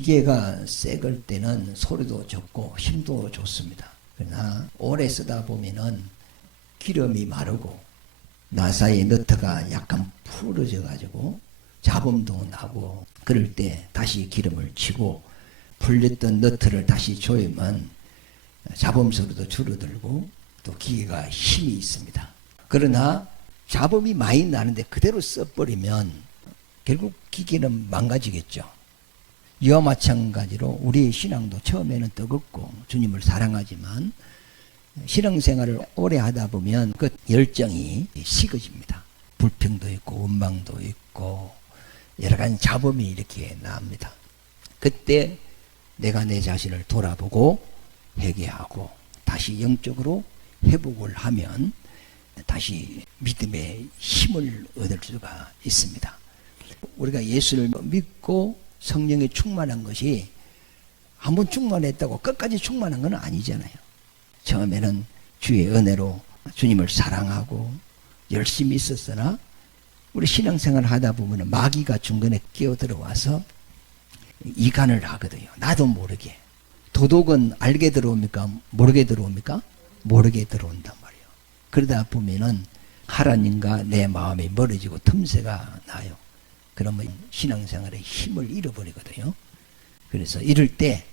기계가 새걸 때는 소리도 좋고 힘도 좋습니다. 그러나 오래 쓰다 보면은 기름이 마르고 나사의 너트가 약간 풀어져 가지고 잡음도 나고, 그럴 때 다시 기름을 치고 풀렸던 너트를 다시 조이면 잡음 소리도 줄어들고 또 기계가 힘이 있습니다. 그러나 잡음이 많이 나는데 그대로 써버리면 결국 기계는 망가지겠죠. 이와 마찬가지로 우리의 신앙도 처음에는 뜨겁고 주님을 사랑하지만 신앙생활을 오래 하다 보면 그 열정이 식어집니다. 불평도 있고 원망도 있고 여러 가지 잡음이 이렇게 납니다. 그때 내가 내 자신을 돌아보고 회개하고 다시 영적으로 회복을 하면 다시 믿음의 힘을 얻을 수가 있습니다. 우리가 예수를 믿고 성령에 충만한 것이 한번 충만했다고 끝까지 충만한 건 아니잖아요. 처음에는 주의 은혜로 주님을 사랑하고 열심히 있었으나 우리 신앙생활을 하다 보면 마귀가 중간에 끼어들어와서 이간을 하거든요. 나도 모르게. 도덕은 알게 들어옵니까? 모르게 들어옵니까? 모르게 들어온단 말이에요. 그러다 보면은 하나님과 내 마음이 멀어지고 틈새가 나요. 그러면 신앙생활의 힘을 잃어버리거든요. 그래서 이럴 때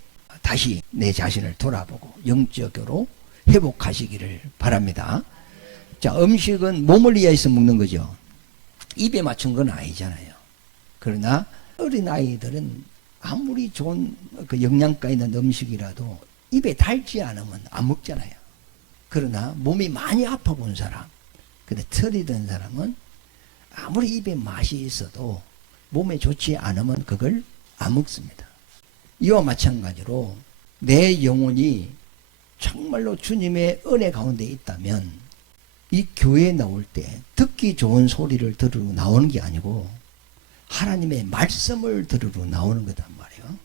다시 내 자신을 돌아보고 영적으로 회복하시기를 바랍니다. 자, 음식은 몸을 위해서 먹는 거죠. 입에 맞춘 건 아니잖아요. 그러나 어린 아이들은 아무리 좋은 그 영양가 있는 음식이라도 입에 닳지 않으면 안 먹잖아요. 그러나 몸이 많이 아파 본 사람, 근데 털이 든 사람은 아무리 입에 맛이 있어도 몸에 좋지 않으면 그걸 안 먹습니다. 이와 마찬가지로 내 영혼이 정말로 주님의 은혜 가운데 있다면 이 교회에 나올 때 듣기 좋은 소리를 들으러 나오는 게 아니고 하나님의 말씀을 들으러 나오는 거단 말이에요.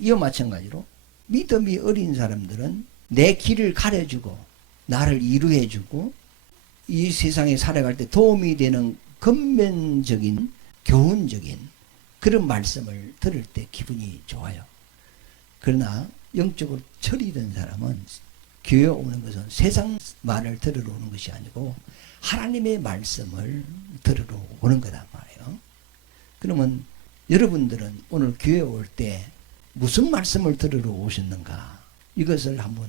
이와 마찬가지로 믿음이 어린 사람들은 내 길을 가려주고 나를 이루해주고 이 세상에 살아갈 때 도움이 되는 근면적인 교훈적인 그런 말씀을 들을 때 기분이 좋아요. 그러나 영적으로 철이 든 사람은 교회에 오는 것은 세상 말을 들으러 오는 것이 아니고 하나님의 말씀을 들으러 오는 거단 말이에요. 그러면 여러분들은 오늘 교회에 올 때 무슨 말씀을 들으러 오셨는가? 이것을 한번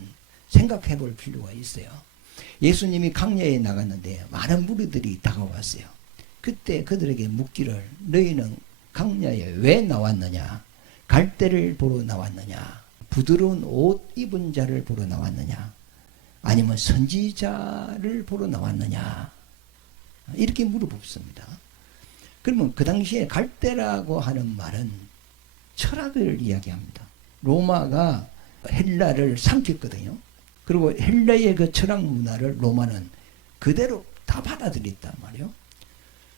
생각해 볼 필요가 있어요. 예수님이 강야에 나갔는데 많은 무리들이 다가왔어요. 그때 그들에게 묻기를 너희는 강야에 왜 나왔느냐? 갈대를 보러 나왔느냐? 부드러운 옷 입은 자를 보러 나왔느냐? 아니면 선지자를 보러 나왔느냐? 이렇게 물어봅습니다. 그러면 그 당시에 갈대라고 하는 말은 철학을 이야기합니다. 로마가 헬라를 삼켰거든요. 그리고 헬라의 그 철학 문화를 로마는 그대로 다 받아들였단 말이에요.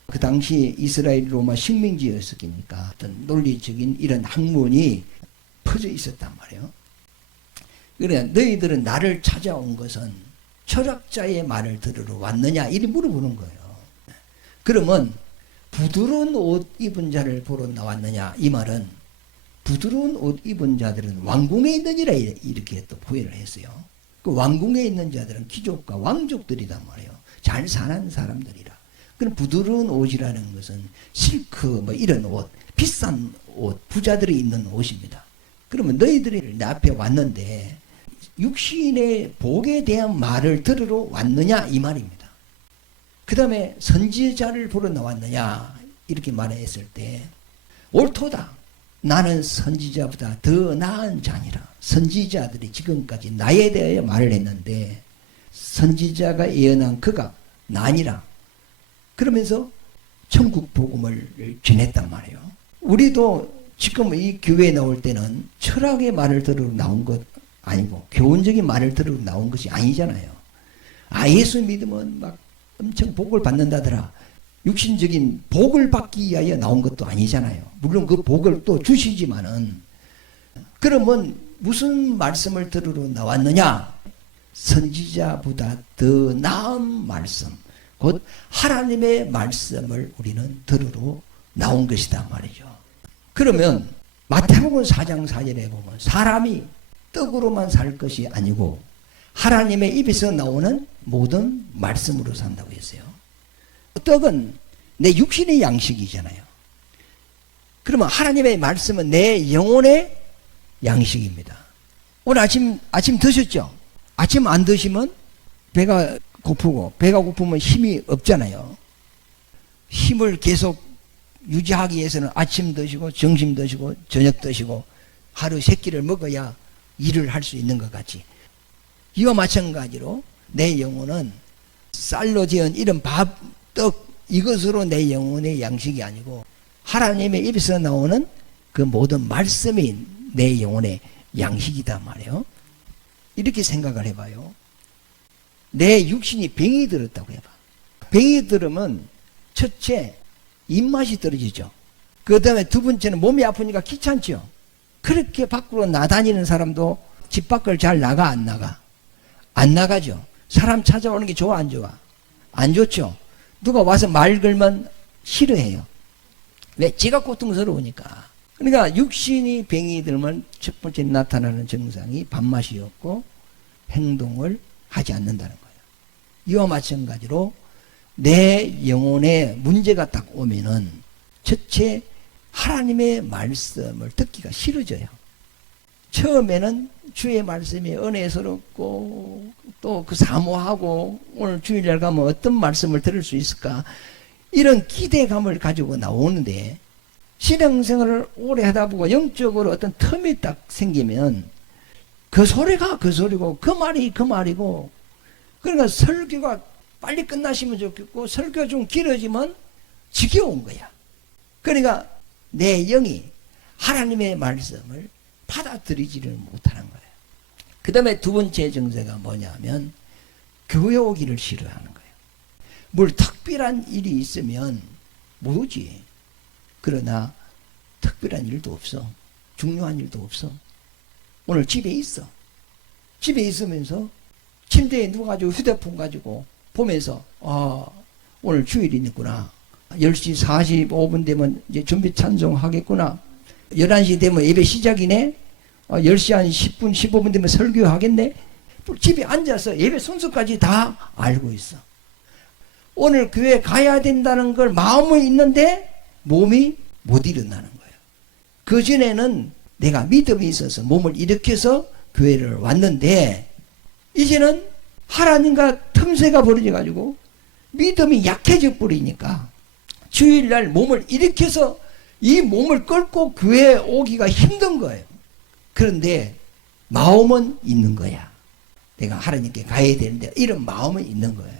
그 당시 이스라엘 로마 식민지였으니까 어떤 논리적인 이런 학문이 퍼져 있었단 말이에요. 그래 너희들은 나를 찾아온 것은 철학자의 말을 들으러 왔느냐 이렇게 물어보는 거예요. 그러면 부드러운 옷 입은 자를 보러 나왔느냐 이 말은 부드러운 옷 입은 자들은 왕궁에 있느니라 이렇게 또 표현을 했어요. 그 왕궁에 있는 자들은 귀족과 왕족들이란 말이에요. 잘 사는 사람들이라. 그럼 부드러운 옷이라는 것은 실크 뭐 이런 옷, 비싼 옷, 부자들이 입는 옷입니다. 그러면 너희들이 내 앞에 왔는데 육신의 복에 대한 말을 들으러 왔느냐 이 말입니다. 그 다음에 선지자를 보러 나왔느냐 이렇게 말했을 때 옳도다. 나는 선지자보다 더 나은 자니라. 선지자들이 지금까지 나에 대하여 말을 했는데 선지자가 예언한 그가 나니라. 그러면서 천국 복음을 전했단 말이에요. 우리도 지금 이 교회에 나올 때는 철학의 말을 들으러 나온 것 아니고 교훈적인 말을 들으러 나온 것이 아니잖아요. 아 예수 믿으면 막 엄청 복을 받는다더라. 육신적인 복을 받기 위하여 나온 것도 아니잖아요. 물론 그 복을 또 주시지만은 그러면 무슨 말씀을 들으러 나왔느냐? 선지자보다 더 나은 말씀, 곧 하나님의 말씀을 우리는 들으러 나온 것이다 말이죠. 그러면 마태복음 4장 4절에 보면 사람이 떡으로만 살 것이 아니고 하나님의 입에서 나오는 모든 말씀으로 산다고 했어요. 떡은 내 육신의 양식이잖아요. 그러면 하나님의 말씀은 내 영혼의 양식입니다. 오늘 아침 드셨죠? 아침 안 드시면 배가 고프고, 배가 고프면 힘이 없잖아요. 힘을 계속 유지하기 위해서는 아침 드시고 점심 드시고 저녁 드시고 하루 3끼를 먹어야 일을 할 수 있는 것 같이, 이와 마찬가지로 내 영혼은 쌀로 지은 이런 밥, 떡, 이것으로 내 영혼의 양식이 아니고 하나님의 입에서 나오는 그 모든 말씀이 내 영혼의 양식이다 말이에요. 이렇게 생각을 해봐요. 내 육신이 병이 들었다고 해봐. 병이 들으면 첫째 입맛이 떨어지죠. 그 다음에 두 번째는 몸이 아프니까 귀찮죠. 그렇게 밖으로 나다니는 사람도 집 밖을 잘 나가 안 나가? 안 나가죠. 사람 찾아오는 게 좋아 안 좋아? 안 좋죠. 누가 와서 말 걸면 싫어해요. 왜? 지가 고통스러우니까. 그러니까 육신이 병이 들면 첫 번째 나타나는 증상이 밥맛이 없고 행동을 하지 않는다는 거예요. 이와 마찬가지로 내 영혼에 문제가 딱 오면은 첫째 하나님의 말씀을 듣기가 싫어져요. 처음에는 주의 말씀이 은혜스럽고 또 그 사모하고 오늘 주일날 가면 어떤 말씀을 들을 수 있을까, 이런 기대감을 가지고 나오는데 신앙생활을 오래 하다 보고 영적으로 어떤 틈이 딱 생기면 그 소리가 그 소리고 그 말이 그 말이고, 그러니까 설교가 빨리 끝나시면 좋겠고 설교가 좀 길어지면 지겨운 거야. 그러니까 내 영이 하나님의 말씀을 받아들이지를 못하는 거예요. 그 다음에 두 번째 증세가 뭐냐면 교회 오기를 싫어하는 거예요. 뭘 특별한 일이 있으면 못 오지. 그러나 특별한 일도 없어. 중요한 일도 없어. 오늘 집에 있어. 집에 있으면서 침대에 누워가지고 휴대폰 가지고 보면서 오늘 주일이니구나. 10시 45분 되면 이제 준비 찬송하겠구나. 11시 되면 예배 시작이네. 10시 한 10분 15분 되면 설교하겠네. 집에 앉아서 예배 순서까지 다 알고 있어. 오늘 교회 가야 된다는 걸 마음은 있는데 몸이 못 일어나는 거예요. 그전에는 내가 믿음이 있어서 몸을 일으켜서 교회를 왔는데 이제는 하나님과 틈새가 벌어져 가지고 믿음이 약해져 버리니까 주일날 몸을 일으켜서 이 몸을 끌고 교회에 오기가 힘든 거예요. 그런데 마음은 있는 거야. 내가 하나님께 가야 되는데 이런 마음은 있는 거예요.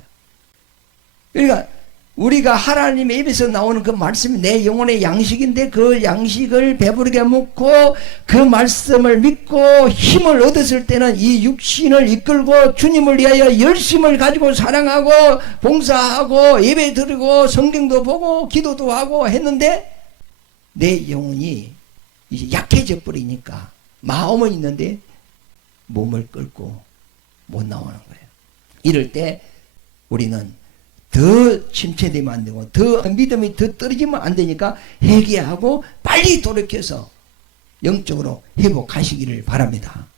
그러니까 우리가 하나님의 입에서 나오는 그 말씀이 내 영혼의 양식인데 그 양식을 배부르게 먹고 그 말씀을 믿고 힘을 얻었을 때는 이 육신을 이끌고 주님을 위하여 열심을 가지고 사랑하고 봉사하고 예배 드리고 성경도 보고 기도도 하고 했는데 내 영혼이 이제 약해져 버리니까 마음은 있는데 몸을 끌고 못 나오는 거예요. 이럴 때 우리는 더 침체되면 안 되고 더 믿음이 더 떨어지면 안 되니까 회개하고 빨리 돌이켜서 영적으로 회복하시기를 바랍니다.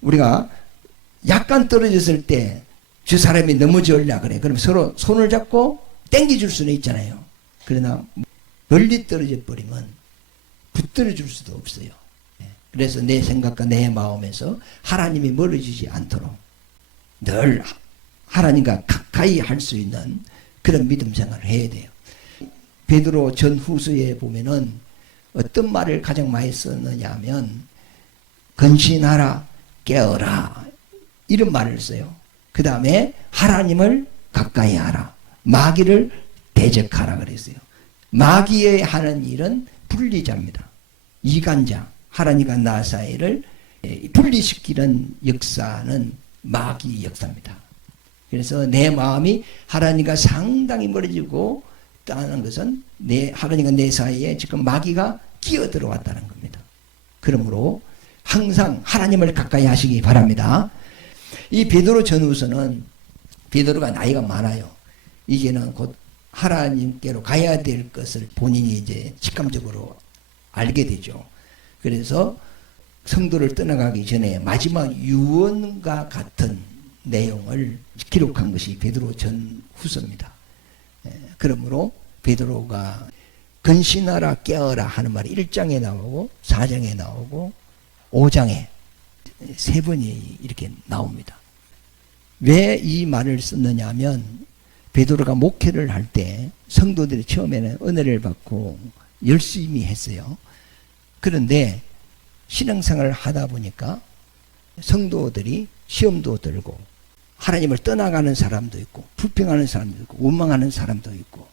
우리가 약간 떨어졌을 때 저 사람이 넘어지려고 그래. 그럼 서로 손을 잡고 땡겨줄 수는 있잖아요. 그러나 멀리 떨어져 버리면 붙들어 줄 수도 없어요. 그래서 내 생각과 내 마음에서 하나님이 멀어지지 않도록 늘 하나님과 가까이 할 수 있는 그런 믿음 생활을 해야 돼요. 베드로 전후서에 보면은 어떤 말을 가장 많이 썼느냐 하면 근신하라, 깨어라, 이런 말을 써요. 그 다음에 하나님을 가까이 하라, 마귀를 대적하라 그랬어요. 마귀의 하는 일은 분리자입니다. 이간자, 하나님과 나 사이를 분리시키는 역사는 마귀 역사입니다. 그래서 내 마음이 하나님과 상당히 멀어지고 있다는 것은 하나님과 내 사이에 지금 마귀가 끼어들어왔다는 겁니다. 그러므로 항상 하나님을 가까이 하시기 바랍니다. 이 베드로 전후서는 베드로가 나이가 많아요. 이제는 곧 하나님께로 가야 될 것을 본인이 이제 직감적으로 알게 되죠. 그래서 성도를 떠나가기 전에 마지막 유언과 같은 내용을 기록한 것이 베드로 전후서입니다. 그러므로 베드로가 근신하라 깨어라 하는 말이 1장에 나오고 4장에 나오고 5장에 3번이 이렇게 나옵니다. 왜 이 말을 썼느냐 하면 베드로가 목회를 할 때 성도들이 처음에는 은혜를 받고 열심히 했어요. 그런데 신앙생활을 하다 보니까 성도들이 시험도 들고 하나님을 떠나가는 사람도 있고 불평하는 사람도 있고 원망하는 사람도 있고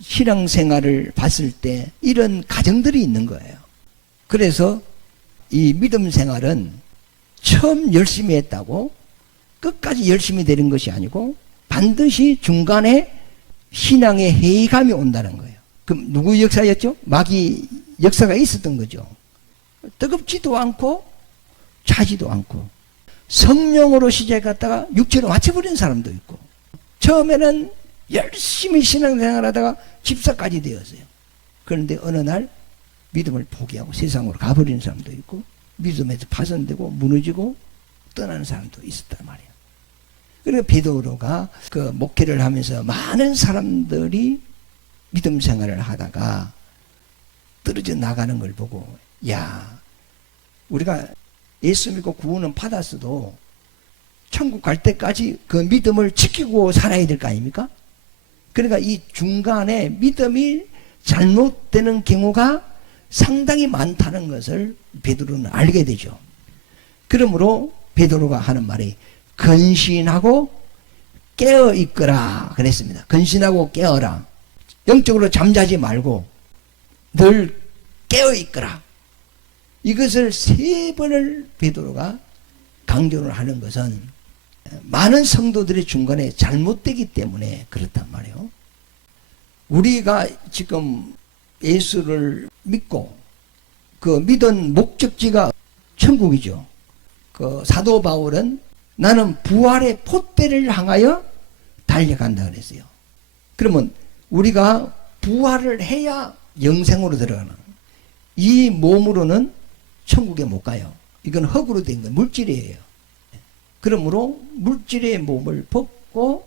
신앙생활을 봤을 때 이런 가정들이 있는 거예요. 그래서 이 믿음 생활은 처음 열심히 했다고 끝까지 열심히 되는 것이 아니고 반드시 중간에 신앙의 회의감이 온다는 거예요. 그럼 누구 역사였죠? 마귀 역사가 있었던 거죠. 뜨겁지도 않고 차지도 않고 성령으로 시작했다가 육체로 맞춰버린 사람도 있고 처음에는 열심히 신앙생활 하다가 집사까지 되었어요. 그런데 어느 날 믿음을 포기하고 세상으로 가버리는 사람도 있고 믿음에서 파손되고 무너지고 떠나는 사람도 있었단 말이에요. 그러니까 베드로가 그 목회를 하면서 많은 사람들이 믿음 생활을 하다가 떨어져 나가는 걸 보고 야 우리가 예수 믿고 구원은 받았어도 천국 갈 때까지 그 믿음을 지키고 살아야 될 거 아닙니까? 그러니까 이 중간에 믿음이 잘못되는 경우가 상당히 많다는 것을 베드로는 알게 되죠. 그러므로 베드로가 하는 말이 근신하고 깨어 있거라 그랬습니다. 근신하고 깨어라. 영적으로 잠자지 말고 늘 깨어 있거라. 이것을 3번을 베드로가 강조를 하는 것은 많은 성도들이 중간에 잘못되기 때문에 그렇단 말이에요. 우리가 지금 예수를 믿고 그 믿은 목적지가 천국이죠. 그 사도 바울은 나는 부활의 폿대를 향하여 달려간다 그랬어요. 그러면 우리가 부활을 해야 영생으로 들어가는 이 몸으로는 천국에 못 가요. 이건 흙으로 된 거예요. 물질이에요. 그러므로 물질의 몸을 벗고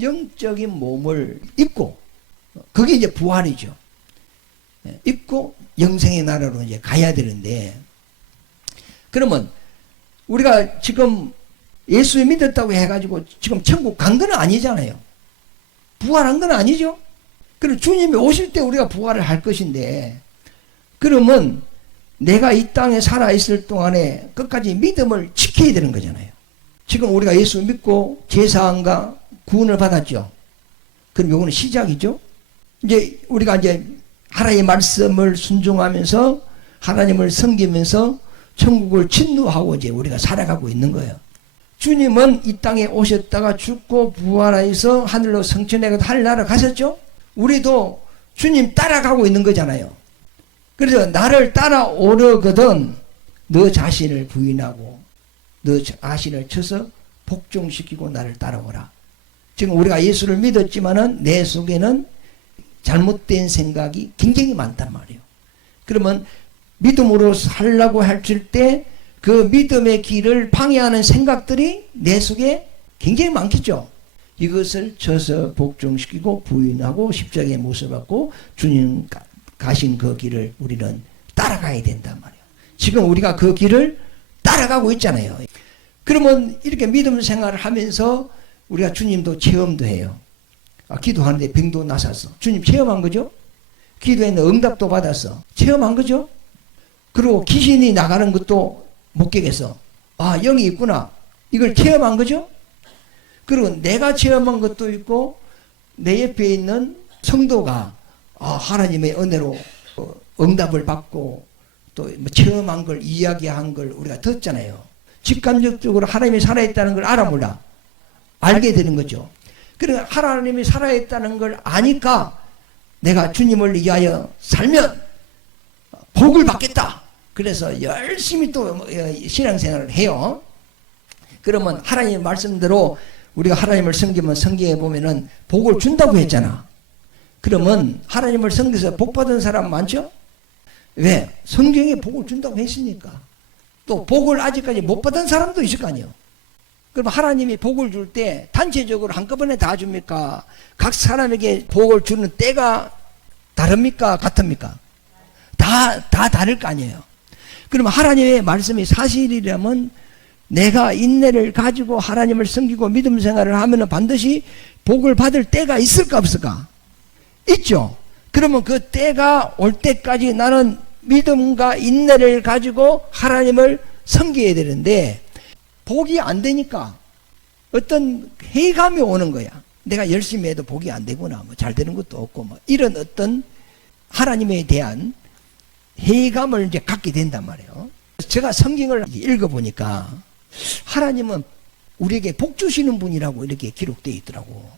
영적인 몸을 입고 그게 이제 부활이죠. 입고 영생의 나라로 이제 가야 되는데 그러면 우리가 지금 예수 믿었다고 해가지고 지금 천국 간 건 아니잖아요. 부활한 건 아니죠. 그럼 주님이 오실 때 우리가 부활을 할 것인데 그러면 내가 이 땅에 살아있을 동안에 끝까지 믿음을 지켜야 되는 거잖아요. 지금 우리가 예수 믿고 제사함과 구원을 받았죠. 그럼 이거는 시작이죠. 이제 우리가 이제 하나님의 말씀을 순종하면서 하나님을 섬기면서 천국을 침노하고 이제 우리가 살아가고 있는 거예요. 주님은 이 땅에 오셨다가 죽고 부활해서 하늘로 성천에 하늘나라 가셨죠. 우리도 주님 따라가고 있는 거잖아요. 그래서 나를 따라오려거든 너 자신을 부인하고 너 자신을 쳐서 복종시키고 나를 따라오라. 지금 우리가 예수를 믿었지만은 내 속에는 잘못된 생각이 굉장히 많단 말이에요. 그러면 믿음으로 살라고 할 때 그 믿음의 길을 방해하는 생각들이 내 속에 굉장히 많겠죠. 이것을 쳐서 복종시키고 부인하고 십자가에 못 박고 주님 가신 그 길을 우리는 따라가야 된단 말이에요. 지금 우리가 그 길을 따라가고 있잖아요. 그러면 이렇게 믿음 생활을 하면서 우리가 주님도 체험도 해요. 기도하는데 병도 나섰어. 주님 체험한 거죠? 기도했는데 응답도 받았어. 체험한 거죠? 그리고 귀신이 나가는 것도 목격해서 영이 있구나. 이걸 체험한 거죠? 그리고 내가 체험한 것도 있고 내 옆에 있는 성도가 하나님의 은혜로 응답을 받고 또 체험한 걸 이야기한 걸 우리가 듣잖아요. 직감적으로 하나님이 살아있다는 걸 알아 몰라? 알게 되는 거죠. 그러니까 하나님이 살아있다는 걸 아니까 내가 주님을 위하여 살면 복을 받겠다. 그래서 열심히 또 신앙생활을 해요. 그러면 하나님 말씀대로 우리가 하나님을 섬기면 성경에 보면은 복을 준다고 했잖아. 그러면 하나님을 섬겨서 복 받은 사람 많죠? 왜? 성경에 복을 준다고 했으니까. 또 복을 아직까지 못 받은 사람도 있을 거 아니에요. 그럼 하나님이 복을 줄 때 단체적으로 한꺼번에 다 줍니까? 각 사람에게 복을 주는 때가 다릅니까? 같습니까? 다 다를 거 아니에요. 그럼 하나님의 말씀이 사실이라면 내가 인내를 가지고 하나님을 섬기고 믿음 생활을 하면 반드시 복을 받을 때가 있을까 없을까? 있죠. 그러면 그 때가 올 때까지 나는 믿음과 인내를 가지고 하나님을 섬겨야 되는데 복이 안 되니까 어떤 회의감이 오는 거야. 내가 열심히 해도 복이 안 되구나. 뭐 잘 되는 것도 없고 뭐 이런 어떤 하나님에 대한 회의감을 이제 갖게 된단 말이에요. 제가 성경을 읽어보니까 하나님은 우리에게 복 주시는 분이라고 이렇게 기록되어 있더라고.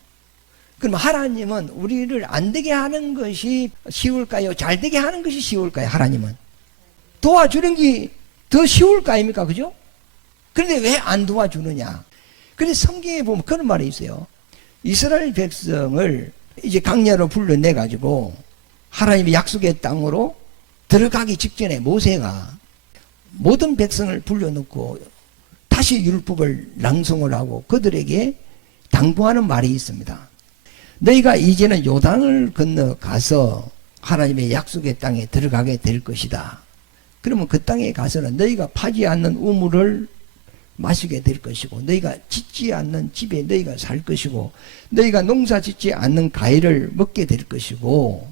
그럼 하나님은 우리를 안 되게 하는 것이 쉬울까요? 잘 되게 하는 것이 쉬울까요? 하나님은 도와주는 게 더 쉬울까 아닙니까? 그죠? 그런데 왜 안 도와주느냐? 그래서 성경에 보면 그런 말이 있어요. 이스라엘 백성을 이제 강야로 불러내 가지고 하나님의 약속의 땅으로 들어가기 직전에 모세가 모든 백성을 불러놓고 다시 율법을 낭송을 하고 그들에게 당부하는 말이 있습니다. 너희가 이제는 요단을 건너가서 하나님의 약속의 땅에 들어가게 될 것이다. 그러면 그 땅에 가서는 너희가 파지 않는 우물을 마시게 될 것이고 너희가 짓지 않는 집에 너희가 살 것이고 너희가 농사 짓지 않는 과일을 먹게 될 것이고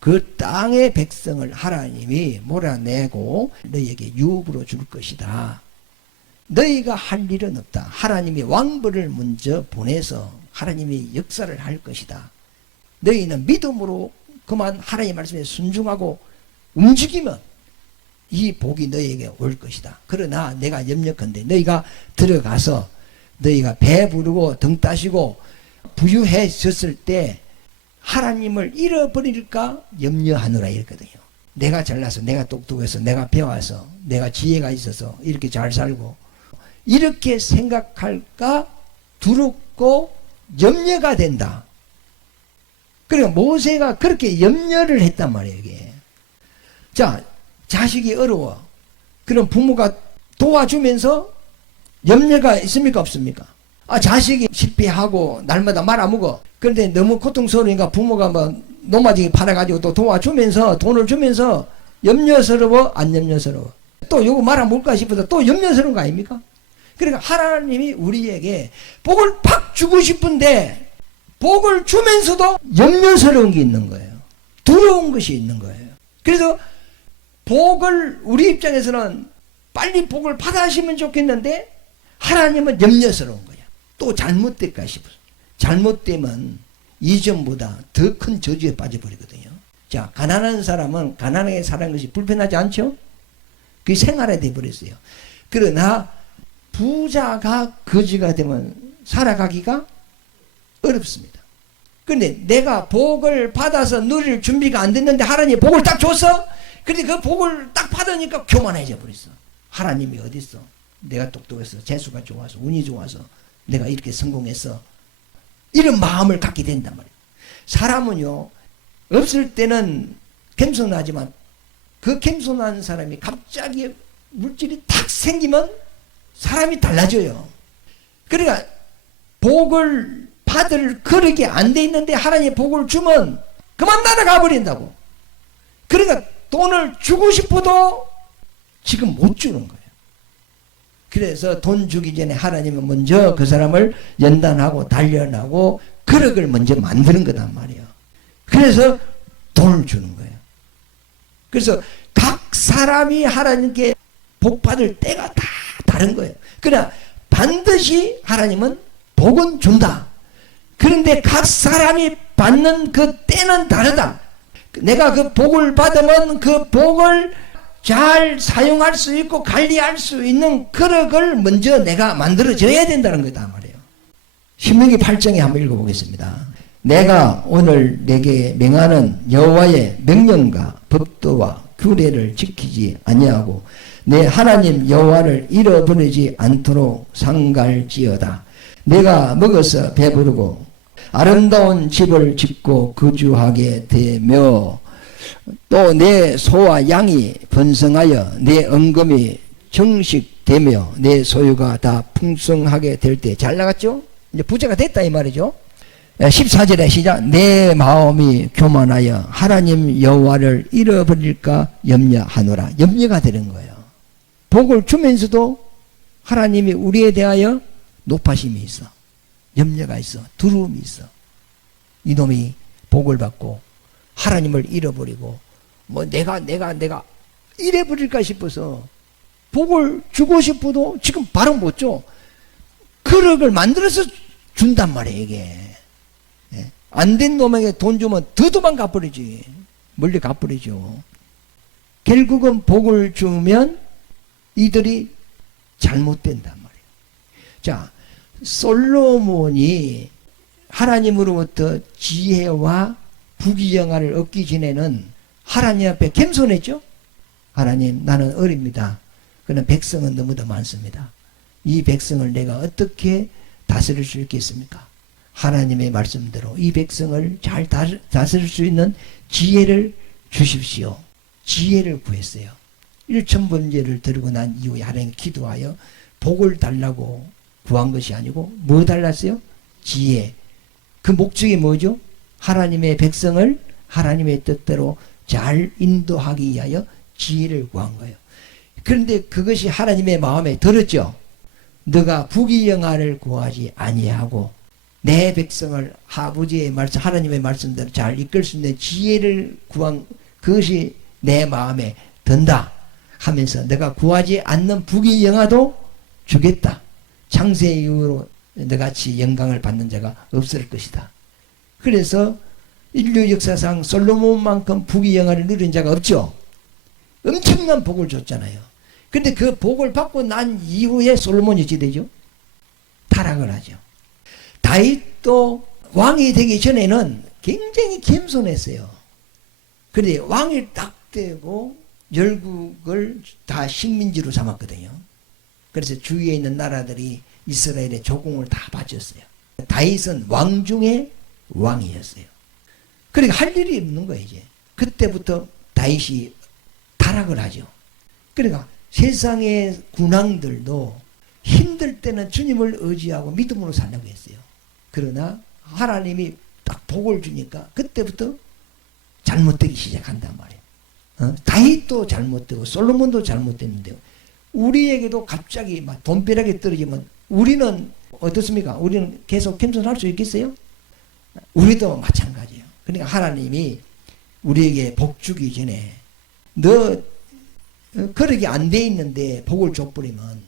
그 땅의 백성을 하나님이 몰아내고 너희에게 유업으로 줄 것이다. 너희가 할 일은 없다. 하나님이 왕벌을 먼저 보내서 하나님이 역사를 할 것이다. 너희는 믿음으로 그만 하나님의 말씀에 순종하고 움직이면 이 복이 너희에게 올 것이다. 그러나 내가 염려컨대 너희가 들어가서 너희가 배부르고 등 따시고 부유해졌을 때 하나님을 잃어버릴까 염려하노라 이랬거든요. 내가 잘나서 내가 똑똑해서 내가 배워서 내가 지혜가 있어서 이렇게 잘 살고 이렇게 생각할까 두렵고 염려가 된다. 그러니까 모세가 그렇게 염려를 했단 말이에요. 이게. 자, 자식이 어려워. 그럼 부모가 도와주면서 염려가 있습니까 없습니까? 아, 자식이 실패하고 날마다 말아먹어. 그런데 너무 고통스러우니까 부모가 뭐 노마지 팔아가지고 또 도와주면서 돈을 주면서 염려스러워 안 염려스러워? 또 요거 말아먹을까 싶어서 또 염려스러운 거 아닙니까? 그러니까 하나님이 우리에게 복을 팍 주고 싶은데 복을 주면서도 염려스러운 게 있는 거예요. 두려운 것이 있는 거예요. 그래서 복을 우리 입장에서는 빨리 복을 받아시면 좋겠는데 하나님은 염려스러운 거야. 또 잘못될까 싶어서. 잘못되면 이전보다 더 큰 저주에 빠져버리거든요. 자, 가난한 사람은 가난하게 사는 것이 불편하지 않죠? 그게 생활에 돼버렸어요. 그러나 부자가 거지가 되면 살아가기가 어렵습니다. 그런데 내가 복을 받아서 누릴 준비가 안 됐는데 하나님이 복을 딱 줬어? 근데 그 복을 딱 받으니까 교만해져 버렸어. 하나님이 어디 있어? 내가 똑똑해서 재수가 좋아서 운이 좋아서 내가 이렇게 성공했어. 이런 마음을 갖게 된단 말이에요. 사람은요 없을 때는 겸손하지만 그 겸손한 사람이 갑자기 물질이 탁 생기면 사람이 달라져요. 그러니까 복을 받을 그릇이 안 돼 있는데 하나님이 복을 주면 그만 날아가 버린다고. 그러니까 돈을 주고 싶어도 지금 못 주는 거예요. 그래서 돈 주기 전에 하나님은 먼저 그 사람을 연단하고 단련하고 그릇을 먼저 만드는 거단 말이에요. 그래서 돈을 주는 거예요. 그래서 각 사람이 하나님께 복 받을 때가 다 다른 거예요. 그러나 반드시 하나님은 복은 준다. 그런데 각 사람이 받는 그 때는 다르다. 내가 그 복을 받으면 그 복을 잘 사용할 수 있고 관리할 수 있는 그릇을 먼저 내가 만들어줘야 된다는 거다 말이에요. 신명기 8장에 한번 읽어보겠습니다. 내가 오늘 내게 명하는 여호와의 명령과 법도와 규례를 지키지 아니하고 내 하나님 여호와를 잃어버리지 않도록 상갈지어다. 내가 먹어서 배부르고 아름다운 집을 짓고 거주하게 되며 또 내 소와 양이 번성하여 내 언금이 정식되며 내 소유가 다 풍성하게 될 때. 잘 나갔죠? 이제 부자가 됐다 이 말이죠. 14절에 시작. 내 마음이 교만하여 하나님 여호와를 잃어버릴까 염려하노라. 염려가 되는 거예요. 복을 주면서도 하나님이 우리에 대하여 높아심이 있어. 염려가 있어. 두려움이 있어. 이놈이 복을 받고 하나님을 잃어버리고 뭐 내가 잃어버릴까 싶어서 복을 주고 싶어도 지금 바로 못 줘. 그릇을 만들어서 준단 말이에요 이게. 안 된 놈에게 돈 주면 더 도망가버리지. 멀리 가버리죠. 결국은 복을 주면 이들이 잘못된단 말이에요. 자, 솔로몬이 하나님으로부터 지혜와 부귀영화를 얻기 전에는 하나님 앞에 겸손했죠. 하나님, 나는 어립니다. 그러나 백성은 너무도 많습니다. 이 백성을 내가 어떻게 다스릴 수 있겠습니까? 하나님의 말씀대로 이 백성을 잘 다스릴 수 있는 지혜를 주십시오. 지혜를 구했어요. 1,000번제를 드리고 난 이후에 하나님 기도하여 복을 달라고 구한 것이 아니고 뭐 달랐어요? 지혜. 그 목적이 뭐죠? 하나님의 백성을 하나님의 뜻대로 잘 인도하기 위하여 지혜를 구한 거예요. 그런데 그것이 하나님의 마음에 들었죠. 너가 부귀영화를 구하지 아니하고 내 백성을 아버지의 말씀, 하나님의 말씀대로 잘 이끌 수 있는 지혜를 구한 그것이 내 마음에 든다 하면서 내가 구하지 않는 부귀영화도 주겠다. 창세 이후로 너같이 영광을 받는 자가 없을 것이다. 그래서 인류 역사상 솔로몬만큼 부귀영화를 누린 자가 없죠. 엄청난 복을 줬잖아요. 근데 그 복을 받고 난 이후에 솔로몬이 어찌 되죠? 타락을 하죠. 다윗도 왕이 되기 전에는 굉장히 겸손했어요. 그런데 왕이 딱 되고 열국을 다 식민지로 삼았거든요. 그래서 주위에 있는 나라들이 이스라엘의 조공을 다 바쳤어요. 다윗은 왕 중에 왕이었어요. 그러니까 할 일이 없는 거예요. 이제 그때부터 다윗이 타락을 하죠. 그러니까 세상의 군왕들도 힘들 때는 주님을 의지하고 믿음으로 살려고 했어요. 그러나 하나님이 딱 복을 주니까 그때부터 잘못되기 시작한단 말이에요. 다윗도 잘못되고 솔로몬도 잘못됐는데요. 우리에게도 갑자기 막 돈벼락이 떨어지면 우리는 어떻습니까? 우리는 계속 겸손할 수 있겠어요? 우리도 마찬가지예요. 그러니까 하나님이 우리에게 복 주기 전에 너 그러게 안 돼 있는데 복을 줘버리면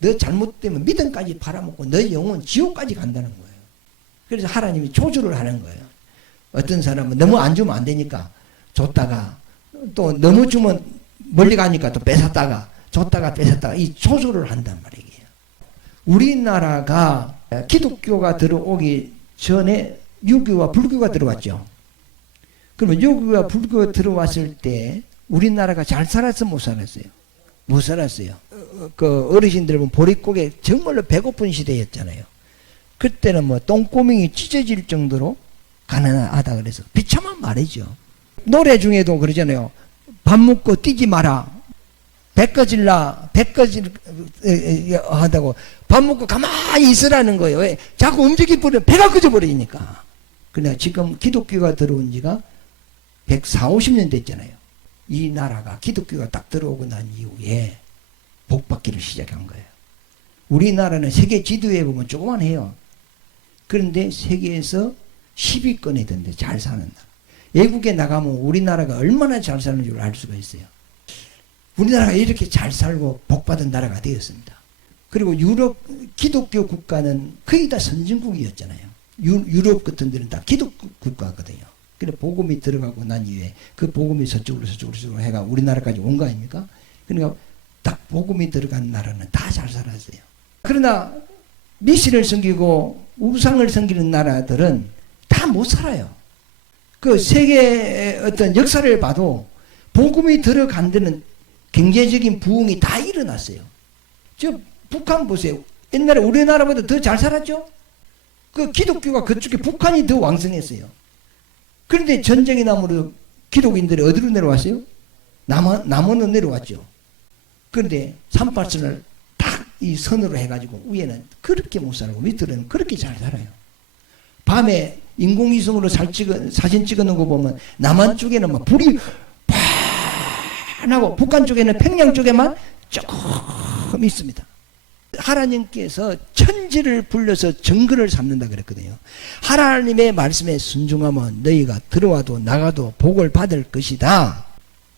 너 잘못되면 믿음까지 팔아먹고 너 영혼 지옥까지 간다는 거예요. 그래서 하나님이 조절을 하는 거예요. 어떤 사람은 너무 안 주면 안 되니까 줬다가 또 너무 주면 멀리 가니까 또 뺏었다가 줬다가 뺏었다가 이 조절을 한단 말이에요. 우리나라가 기독교가 들어오기 전에 유교와 불교가 들어왔죠. 그러면 유교와 불교가 들어왔을 때 우리나라가 잘 살았어 못 살았어요? 못 살았어요. 그 어르신들 보면 보릿고개 정말로 배고픈 시대였잖아요. 그때는 뭐 똥꼬맹이 찢어질 정도로 가난하다 그래서 비참한 말이죠. 노래 중에도 그러잖아요. 밥 먹고 뛰지 마라. 배 꺼질라. 배 꺼질 하다고 밥 먹고 가만히 있으라는 거예요. 왜? 자꾸 움직이버리면 배가 꺼져버리니까. 그러나 지금 기독교가 들어온 지가 140, 50년 됐잖아요. 이 나라가 기독교가 딱 들어오고 난 이후에 복받기를 시작한 거예요. 우리나라는 세계 지도에 보면 조그만해요. 그런데 세계에서 10위권에 든데 잘 사는 나라. 외국에 나가면 우리나라가 얼마나 잘 사는 줄 알 수가 있어요. 우리나라가 이렇게 잘 살고 복받은 나라가 되었습니다. 그리고 유럽 기독교 국가는 거의 다 선진국이었잖아요. 유럽 같은 데는 다 기독교 국가거든요. 그래 복음이 들어가고 난 이후에 그 복음이 서쪽으로 해가 우리나라까지 온 거 아닙니까? 그러니까 딱 복음이 들어간 나라는 다 잘 살았어요. 그러나 미신을 섬기고 우상을 섬기는 나라들은 다 못 살아요. 그 세계의 어떤 역사를 봐도 복음이 들어간 데는 경제적인 부흥이 다 일어났어요. 저 북한 보세요. 옛날에 우리나라보다 더 잘 살았죠? 그 기독교가 그쪽에 북한이 더 왕성했어요. 그런데 전쟁이 나므로 기독인들이 어디로 내려왔어요? 남원으로 내려왔죠. 그런데 38선을 딱 이 선으로 해가지고 위에는 그렇게 못 살고 밑으로는 그렇게 잘 살아요. 밤에 인공위성으로 사진 찍어놓은 거 보면 남한 쪽에는 막 불이 환하고 북한 쪽에는 평양 쪽에만 조금 있습니다. 하나님께서 천지를 불려서 정글을 삼는다 그랬거든요. 하나님의 말씀에 순종하면 너희가 들어와도 나가도 복을 받을 것이다.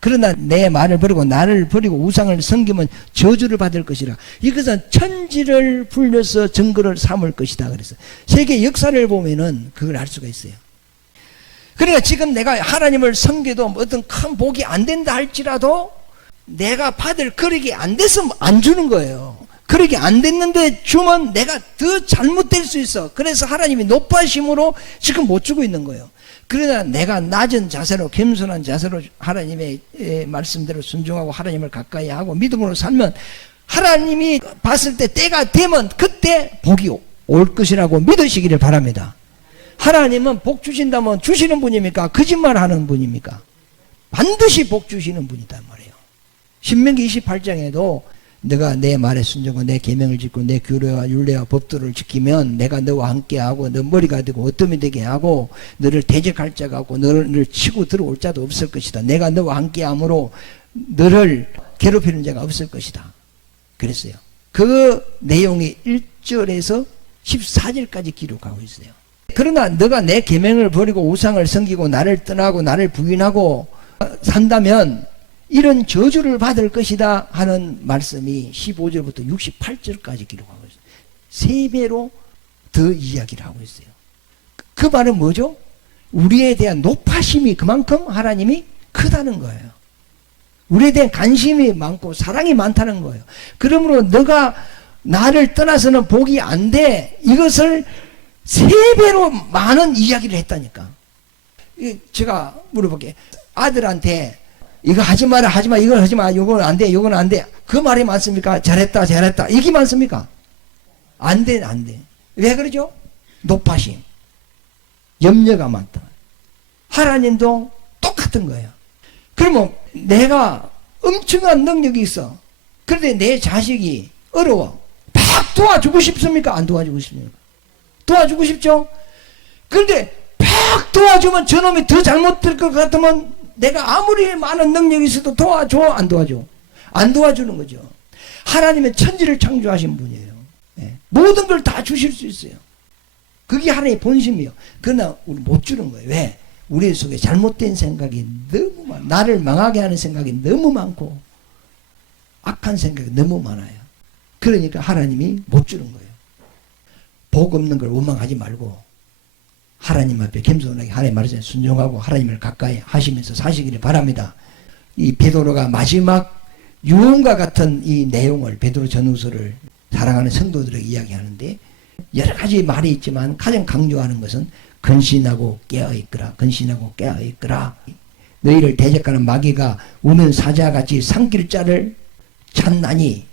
그러나 내 말을 버리고 나를 버리고 우상을 섬기면 저주를 받을 것이라. 이것은 천지를 불려서 정글을 삼을 것이다 그랬어요. 세계 역사를 보면은 그걸 알 수가 있어요. 그러니까 지금 내가 하나님을 섬겨도 어떤 큰 복이 안 된다 할지라도 내가 받을 그릇이 안 돼서 안 주는 거예요. 그렇게 안 됐는데 주면 내가 더 잘못될 수 있어. 그래서 하나님이 높아심으로 지금 못 주고 있는 거예요. 그러나 내가 낮은 자세로 겸손한 자세로 하나님의 말씀대로 순종하고 하나님을 가까이 하고 믿음으로 살면 하나님이 봤을 때 때가 되면 그때 복이 올 것이라고 믿으시기를 바랍니다. 하나님은 복 주신다면 주시는 분입니까? 거짓말하는 분입니까? 반드시 복 주시는 분이단 말이에요. 신명기 28장에도 너가 내 말에 순종하고 내 계명을 짓고 내 규례와 율례와 법도를 지키면 내가 너와 함께하고 너 머리가 되고 어뜸이 되게 하고 너를 대적할 자가 없고 너를 치고 들어올 자도 없을 것이다. 내가 너와 함께함으로 너를 괴롭히는 자가 없을 것이다. 그랬어요. 그 내용이 1절에서 14절까지 기록하고 있어요. 그러나 너가 내 계명을 버리고 우상을 섬기고 나를 떠나고 나를 부인하고 산다면 이런 저주를 받을 것이다 하는 말씀이 15절부터 68절까지 기록하고 있어요. 3배로 더 이야기를 하고 있어요. 그 말은 뭐죠? 우리에 대한 높아심이 그만큼 하나님이 크다는 거예요. 우리에 대한 관심이 많고 사랑이 많다는 거예요. 그러므로 너가 나를 떠나서는 복이 안 돼. 이것을 3배로 많은 이야기를 했다니까. 제가 물어볼게요. 아들한테 이거 하지 마라, 하지 마, 이걸 하지 마, 이건 안 돼, 이건 안 돼. 그 말이 많습니까? 잘했다, 잘했다. 이게 많습니까? 안 돼, 안 돼. 왜 그러죠? 높아심. 염려가 많다. 하나님도 똑같은 거예요. 그러면 내가 엄청난 능력이 있어. 그런데 내 자식이 어려워. 팍 도와주고 싶습니까? 안 도와주고 싶습니까? 도와주고 싶죠? 그런데 팍 도와주면 저놈이 더 잘못될 것 같으면 내가 아무리 많은 능력이 있어도 도와줘? 안 도와줘? 안 도와주는 거죠. 하나님은 천지를 창조하신 분이에요. 네. 모든 걸 다 주실 수 있어요. 그게 하나님의 본심이에요. 그러나 우리 못 주는 거예요. 왜? 우리 속에 잘못된 생각이 너무 많아. 나를 망하게 하는 생각이 너무 많고 악한 생각이 너무 많아요. 그러니까 하나님이 못 주는 거예요. 복 없는 걸 원망하지 말고 하나님 앞에 겸손하게 하나님 말씀에 순종하고 하나님을 가까이 하시면서 사시기를 바랍니다. 이 베드로가 마지막 유언과 같은 이 내용을 베드로 전후서를 사랑하는 성도들에게 이야기하는데 여러 가지 말이 있지만 가장 강조하는 것은 근신하고 깨어있거라. 근신하고 깨어있거라. 너희를 대적하는 마귀가 우는 사자같이 상길자를 찾나니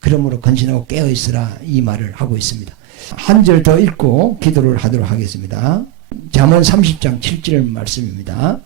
그러므로 근신하고 깨어있으라 이 말을 하고 있습니다. 한 절 더 읽고 기도를 하도록 하겠습니다. 잠언 30장 7절 말씀입니다.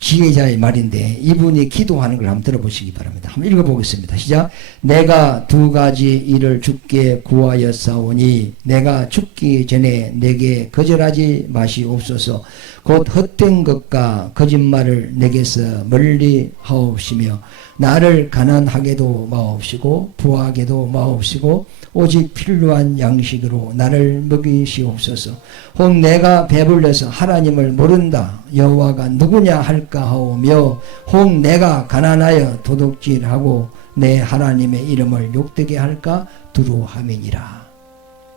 지혜자의 말인데 이분이 기도하는 걸 한번 들어보시기 바랍니다. 한번 읽어보겠습니다. 시작. 내가 2가지 일을 주께 구하였사오니 내가 죽기 전에 내게 거절하지 마시옵소서. 곧 헛된 것과 거짓말을 내게서 멀리 하옵시며 나를 가난하게도 마옵시고 부하게도 마옵시고 오직 필요한 양식으로 나를 먹이시옵소서. 혹 내가 배불려서 하나님을 모른다 여호와가 누구냐 할까 하오며 혹 내가 가난하여 도둑질하고 내 하나님의 이름을 욕되게 할까 두려함이니라.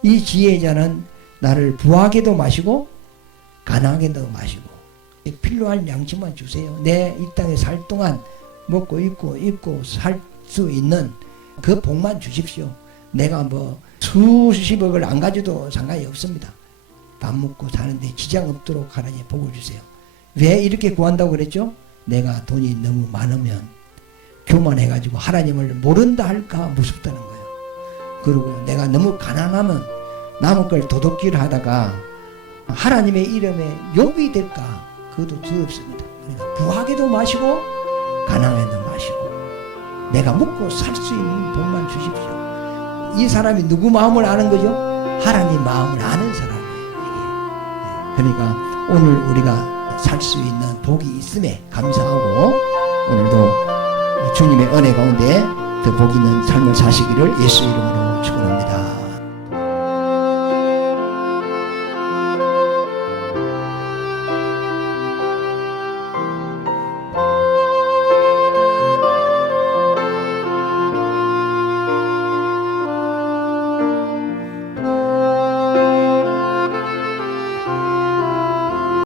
이 지혜자는 나를 부하게도 마시고 가난하게도 마시고 필요한 양식만 주세요. 내 이 땅에 살 동안 먹고 입고 살 수 있는 그 복만 주십시오. 내가 뭐 수십억을 안 가져도 상관이 없습니다. 밥 먹고 사는데 지장 없도록 하나님 복을 주세요. 왜 이렇게 구한다고 그랬죠? 내가 돈이 너무 많으면 교만해가지고 하나님을 모른다 할까 무섭다는 거예요. 그리고 내가 너무 가난하면 남의 걸 도둑질 하다가 하나님의 이름에 욕이 될까 그것도 두렵습니다. 그러니까 부하게도 마시고 가난하게도 마시고 내가 먹고 살 수 있는 복만 주십시오. 이 사람이 누구 마음을 아는 거죠? 하나님 마음을 아는 사람이에요. 이게. 그러니까 오늘 우리가 살 수 있는 복이 있음에 감사하고 오늘도 주님의 은혜 가운데 더 복 있는 삶을 사시기를 예수 이름으로 축원합니다.